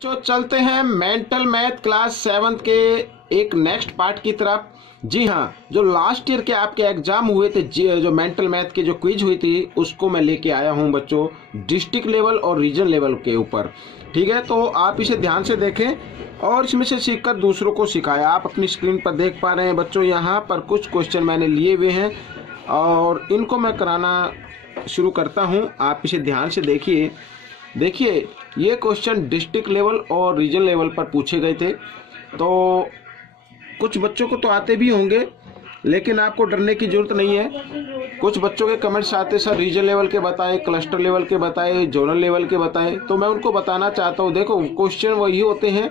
तो चलते हैं मेंटल मैथ क्लास 7 के एक नेक्स्ट पार्ट की तरफ। जी हाँ, जो लास्ट ईयर के आपके एग्जाम हुए थे, जो मेंटल मैथ के जो क्विज हुई थी उसको मैं लेके आया हूँ बच्चों, डिस्ट्रिक्ट लेवल और रीजन लेवल के ऊपर। ठीक है, तो आप इसे ध्यान से देखें और इसमें से सीखकर दूसरों को सिखाया। आप अपनी स्क्रीन पर देख पा रहे हैं बच्चों, यहाँ पर कुछ क्वेश्चन मैंने लिए हुए हैं और इनको मैं कराना शुरू करता हूँ। आप इसे ध्यान से देखिए। ये क्वेश्चन डिस्ट्रिक्ट लेवल और रीजन लेवल पर पूछे गए थे। तो कुछ बच्चों को तो आते भी होंगे, लेकिन आपको डरने की जरूरत नहीं है। कुछ बच्चों के कमेंट्स आते सर रीजन लेवल के बताएं, क्लस्टर लेवल के बताएं, जोनल लेवल के बताएं, तो मैं उनको बताना चाहता हूँ। देखो, क्वेश्चन वही होते हैं,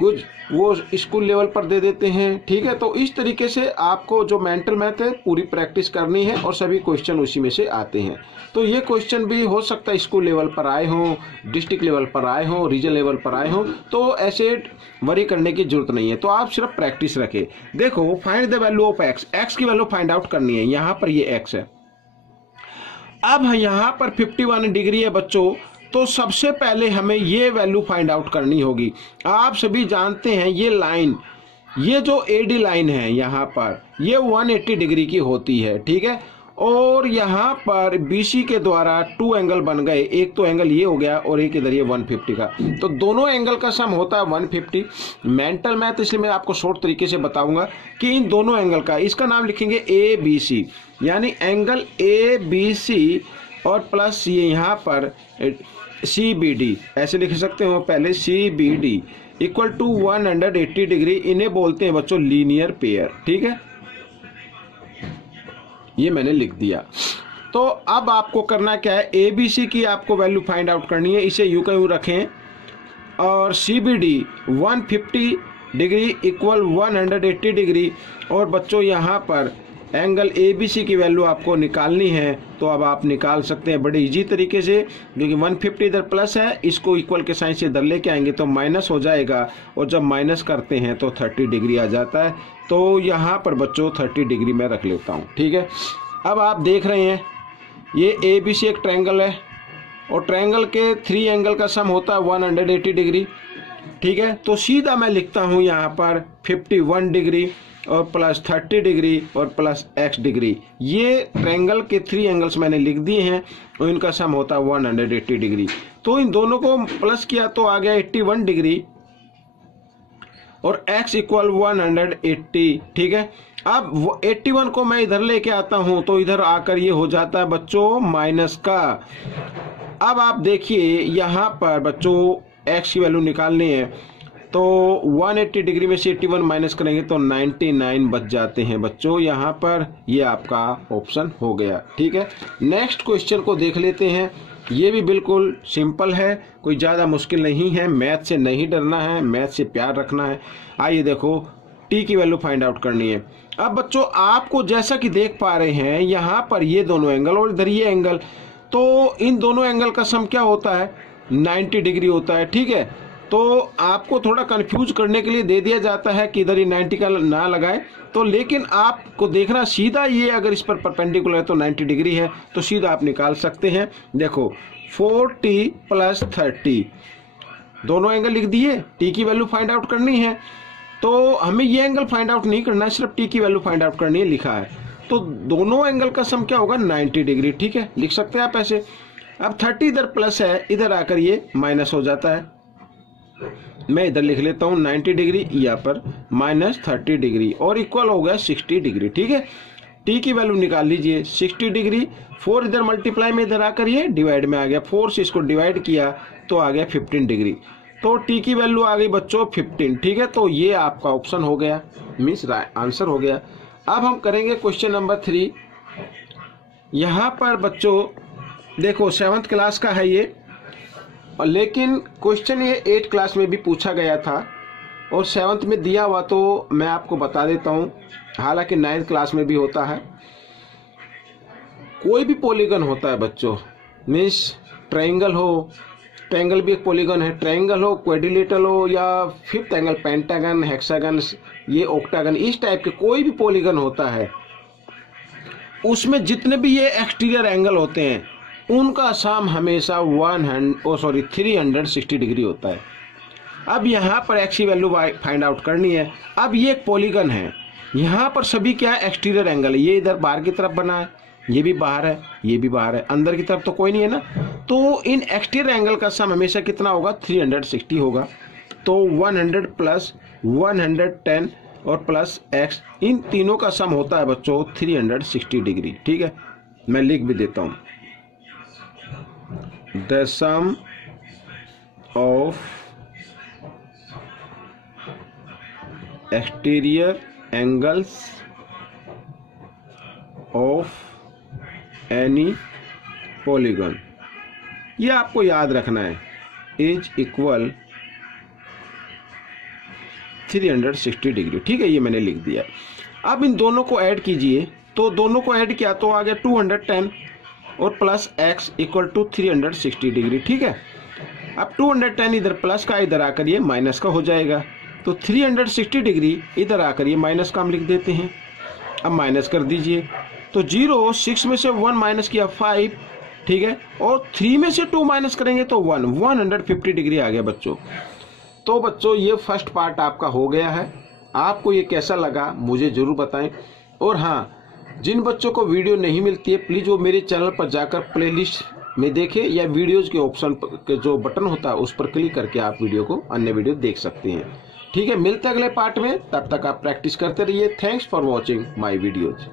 कुछ वो स्कूल लेवल पर दे देते हैं। ठीक है, तो इस तरीके से आपको जो मेंटल मैथ है पूरी प्रैक्टिस करनी है और सभी क्वेश्चन उसी में से आते हैं। तो ये क्वेश्चन भी हो सकता है स्कूल लेवल पर आए हों, डिस्ट्रिक्ट लेवल पर आए हों, रीजन लेवल पर आए हों, तो ऐसे वरी करने की जरूरत नहीं है। तो आप सिर्फ प्रैक्टिस रखें। देखो, find the value of x, x की वैल्यू फाइंड आउट करनी है। यहाँ पर ये एक्स है। अब यहाँ पर 51 डिग्री है बच्चों, तो सबसे पहले हमें ये वैल्यू फाइंड आउट करनी होगी। आप सभी जानते हैं ये लाइन, ये जो एडी लाइन है यहाँ पर, ये 180 डिग्री की होती है। ठीक है, और यहाँ पर बीसी के द्वारा 2 एंगल बन गए। एक तो एंगल ये हो गया और एक इधर ये 150 का, तो दोनों एंगल का सम होता है 150। मेंटल मैथ इसलिए मैं आपको शॉर्ट तरीके से बताऊंगा कि इन दोनों एंगल का, इसका नाम लिखेंगे ए बी सी, यानी एंगल ए बी सी और प्लस ये यहाँ पर सी बी डी, ऐसे लिख सकते हो पहले, C B D equal to 180 degree. इन्हें बोलते हैं बच्चों लीनियर पेयर। ठीक है, ये मैंने लिख दिया। तो अब आपको करना क्या है, ए बी सी की आपको वैल्यू फाइंड आउट करनी है। इसे यूं का यूं रखें और C B D 150 degree equal 180 degree. और बच्चों यहाँ पर एंगल ए बी सी की वैल्यू आपको निकालनी है, तो अब आप निकाल सकते हैं बड़े इजी तरीके से, क्योंकि 150 इधर प्लस है, इसको इक्वल के साइन से इधर लेके आएंगे तो माइनस हो जाएगा, और जब माइनस करते हैं तो 30 डिग्री आ जाता है। तो यहाँ पर बच्चों 30 डिग्री मैं रख लेता हूँ। ठीक है, अब आप देख रहे हैं ये ए बी सी एक ट्रायंगल है और ट्रायंगल के 3 एंगल का सम होता है 180 डिग्री। ठीक है, तो सीधा मैं लिखता हूँ यहाँ पर 51 डिग्री और प्लस 30 डिग्री और प्लस x डिग्री। ये ट्रायंगल के 3 एंगल्स मैंने लिख दिए हैं और इनका सम होता है 180 डिग्री। तो इन दोनों को प्लस किया तो आ गया 81 डिग्री और x इक्वल 180। ठीक है, अब 81 को मैं इधर लेके आता हूं तो इधर आकर ये हो जाता है बच्चों माइनस का। अब आप देखिए यहाँ पर बच्चों x की वैल्यू निकालनी है, तो 180 डिग्री में से 81 माइनस करेंगे तो 99 बच जाते हैं बच्चों। यहाँ पर ये आपका ऑप्शन हो गया। ठीक है, नेक्स्ट क्वेश्चन को देख लेते हैं। ये भी बिल्कुल सिंपल है, कोई ज़्यादा मुश्किल नहीं है। मैथ से नहीं डरना है, मैथ से प्यार रखना है। आइए देखो, टी की वैल्यू फाइंड आउट करनी है। अब बच्चों आपको जैसा कि देख पा रहे हैं यहाँ पर ये दोनों एंगल और इधर ये एंगल, तो इन दोनों एंगल का सम क्या होता है, 90 डिग्री होता है। ठीक है, तो आपको थोड़ा कंफ्यूज करने के लिए दे दिया जाता है कि इधर ही 90 का ना लगाए, तो लेकिन आपको देखना सीधा, ये अगर इस पर परपेंडिकुलर है तो 90 डिग्री है, तो सीधा आप निकाल सकते हैं। देखो 4t प्लस 30, दोनों एंगल लिख दिए। टी की वैल्यू फाइंड आउट करनी है, तो हमें ये एंगल फाइंड आउट नहीं करना है, सिर्फ टी की वैल्यू फाइंड आउट करनी है, लिखा है। तो दोनों एंगल का सम क्या होगा, 90 डिग्री। ठीक है, लिख सकते हैं आप ऐसे। अब 30 इधर प्लस है, इधर आकर ये माइनस हो जाता है। मैं इधर लिख लेता हूँ 90 डिग्री, यहाँ पर माइनस 30 डिग्री और इक्वल हो गया 60 डिग्री। ठीक है, टी की वैल्यू निकाल लीजिए 60 डिग्री। 4 इधर मल्टीप्लाई में इधर आकर ये डिवाइड में आ गया, 4 से इसको डिवाइड किया तो आ गया 15 डिग्री। तो टी की वैल्यू आ गई बच्चों 15। ठीक है, तो ये आपका ऑप्शन हो गया, मीन्स आंसर हो गया। अब हम करेंगे क्वेश्चन नंबर 3। यहाँ पर बच्चों देखो 7th क्लास का है ये, और लेकिन क्वेश्चन ये 8th क्लास में भी पूछा गया था और 7th में दिया हुआ, तो मैं आपको बता देता हूँ। हालांकि 9th क्लास में भी होता है। कोई भी पॉलीगन होता है बच्चों, मीन्स ट्रायंगल हो, ट्रायंगल भी एक पॉलीगन है, ट्रायंगल हो, क्वाड्रिलेटरल हो, या 5th एंगल, पेंटागन, हेक्सागन, ये ऑक्टागन, इस टाइप के कोई भी पॉलीगन होता है, उसमें जितने भी ये एक्सटीरियर एंगल होते हैं उनका सम हमेशा 360 डिग्री होता है। अब यहाँ पर एक्स की वैल्यू फाइंड आउट करनी है। अब ये एक पॉलीगन है, यहाँ पर सभी क्या है, एक्सटीरियर एंगल है। ये इधर बाहर की तरफ बना है, ये भी बाहर है, ये भी बाहर है, अंदर की तरफ तो कोई नहीं है ना। तो इन एक्सटीरियर एंगल का सम हमेशा कितना होगा, 360 होगा। तो 100 प्लस 110 और प्लस x, इन तीनों का सम होता है बच्चों 360 डिग्री। ठीक है, मैं लिख भी देता हूं, the sum of exterior angles of any polygon, ये आपको याद रखना है, इज इक्वल 360 डिग्री। ठीक है, ये मैंने लिख दिया। अब इन दोनों को ऐड कीजिए, तो दोनों को ऐड किया तो आ गया 210 और plus x equal to 360 degree. ठीक है, अब 210 इधर प्लस का, इधर आकर ये माइनस का हो जाएगा। तो 360 डिग्री इधर आकर ये माइनस का हम लिख देते हैं। अब माइनस कर दीजिए, तो 0, 6 में से 1 माइनस किया 5, ठीक है, और 3 में से 2 माइनस करेंगे तो 1, 150 डिग्री आ गया बच्चों। तो बच्चों ये फर्स्ट पार्ट आपका हो गया है। आपको ये कैसा लगा मुझे जरूर बताएं। और हाँ, जिन बच्चों को वीडियो नहीं मिलती है प्लीज़ वो मेरे चैनल पर जाकर प्लेलिस्ट में देखें, या वीडियोज़ के ऑप्शन के जो बटन होता है उस पर क्लिक करके आप वीडियो को, अन्य वीडियो देख सकते हैं। ठीक है, मिलते हैं अगले पार्ट में, तब तक आप प्रैक्टिस करते रहिए। Thanks for watching my videos.